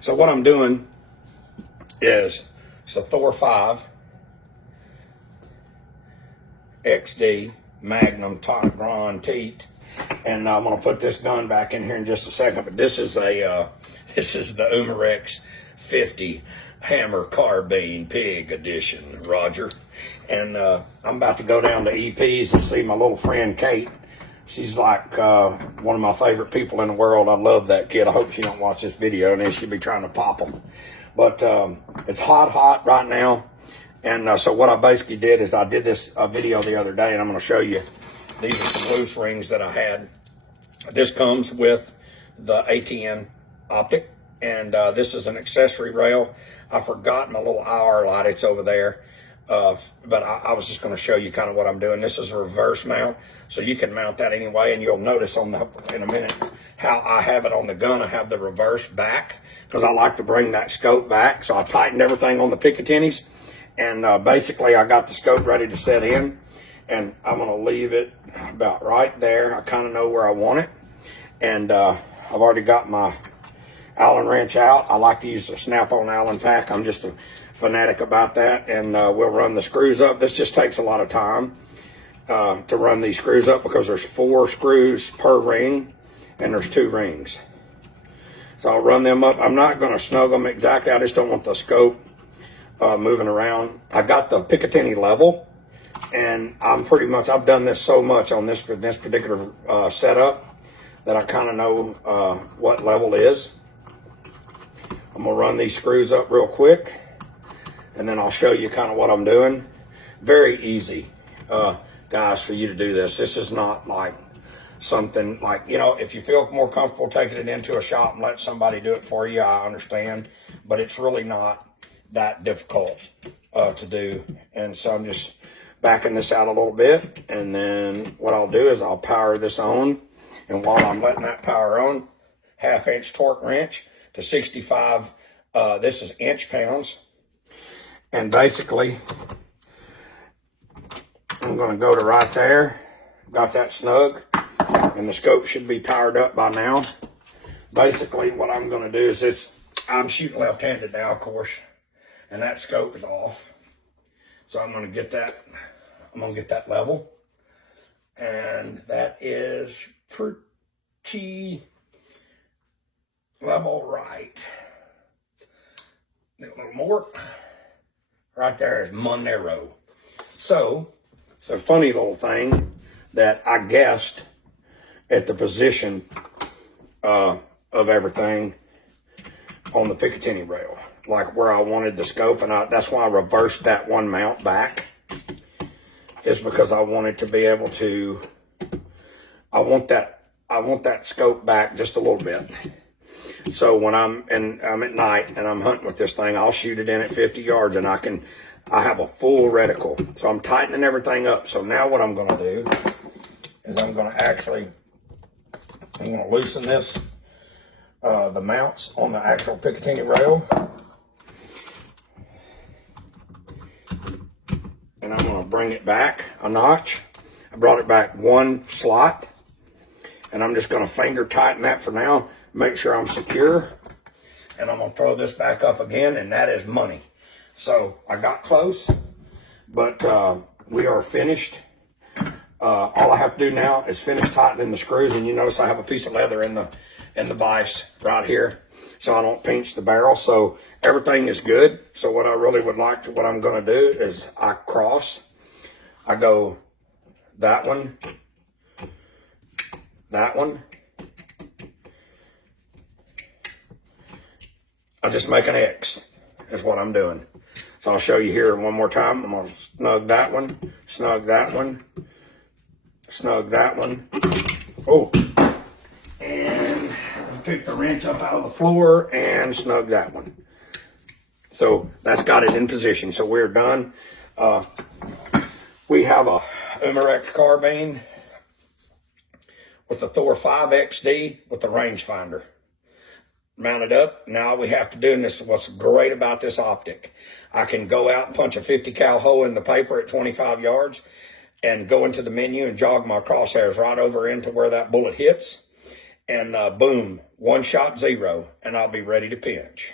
So what I'm doing is it's a Thor 5 XD Magnum Tigron Teat, and I'm going to put this gun back in here in just a second. But this is the Umarex 50 Hammer Carbine Pig Edition, Roger. And I'm about to go down to EP's and see my little friend Kate. She's like one of my favorite people in the world. I love that kid. I hope she don't watch this video, and then she'll be trying to pop them. But it's hot right now. And so what I basically did is I did this video the other day, and I'm going to show you. These are some loose rings that I had. This comes with the ATN optic, and this is an accessory rail. I forgot my little IR light. It's over there. But I was just going to show you kind of what I'm doing. This is a reverse mount, so you can mount that anyway, and you'll notice in a minute how I have it on the gun. I have the reverse back because I like to bring that scope back. So I tightened everything on the Picatinny's, and basically I got the scope ready to set in, and I'm going to leave it about right there. I kind of know where I want it, and I've already got my Allen wrench out. I like to use a snap-on Allen tack. I'm just a fanatic about that, and we'll run the screws up. This just takes a lot of time to run these screws up because there's 4 screws per ring, and there's 2 rings. So I'll run them up. I'm not going to snug them exactly. I just don't want the scope moving around. I got the Picatinny level, and I've done this so much on this particular setup that I kind of know what level is. I'm going to run these screws up real quick, and then I'll show you kind of what I'm doing. Very easy, guys, for you to do this. This is not like something like, if you feel more comfortable taking it into a shop and let somebody do it for you, I understand. But it's really not that difficult to do. And so I'm just backing this out a little bit. And then what I'll do is I'll power this on. And while I'm letting that power on, 1/2-inch torque wrench to 65, this is inch pounds. And basically, I'm going to go to right there. Got that snug, and the scope should be powered up by now. Basically, what I'm going to do is this. I'm shooting left-handed now, of course, and that scope is off. So I'm going to get that. I'm going to get that level, and that is pretty level right. A little more. Right there is Monero. So it's a funny little thing that I guessed at the position of everything on the Picatinny rail, like where I wanted the scope, and that's why I reversed that one mount back, is because I wanted to be able to, I want that scope back just a little bit. So when I'm at night and I'm hunting with this thing, I'll shoot it in at 50 yards, and I have a full reticle. So I'm tightening everything up. So now what I'm going to do is I'm going to loosen this, the mounts on the actual Picatinny rail. And I'm going to bring it back a notch. I brought it back 1 slot, and I'm just going to finger tighten that for now. Make sure I'm secure, and I'm going to throw this back up again, and that is money. So I got close, but we are finished. All I have to do now is finish tightening the screws, and you notice I have a piece of leather in the vise right here, so I don't pinch the barrel. So everything is good. So what I really would like to, what I'm going to do is I go that one, that one. I just make an X is what I'm doing. So I'll show you here one more time. I'm going to snug that one, snug that one, snug that one. Oh, and pick the wrench up out of the floor and snug that one. So that's got it in position. So we're done. We have a Umarex carbine with the Thor 5 XD with the rangefinder mounted up. Now all we have to do, and this is what's great about this optic, I can go out and punch a 50 cal hole in the paper at 25 yards and go into the menu and jog my crosshairs right over into where that bullet hits. and boom, one shot zero, and I'll be ready to pinch.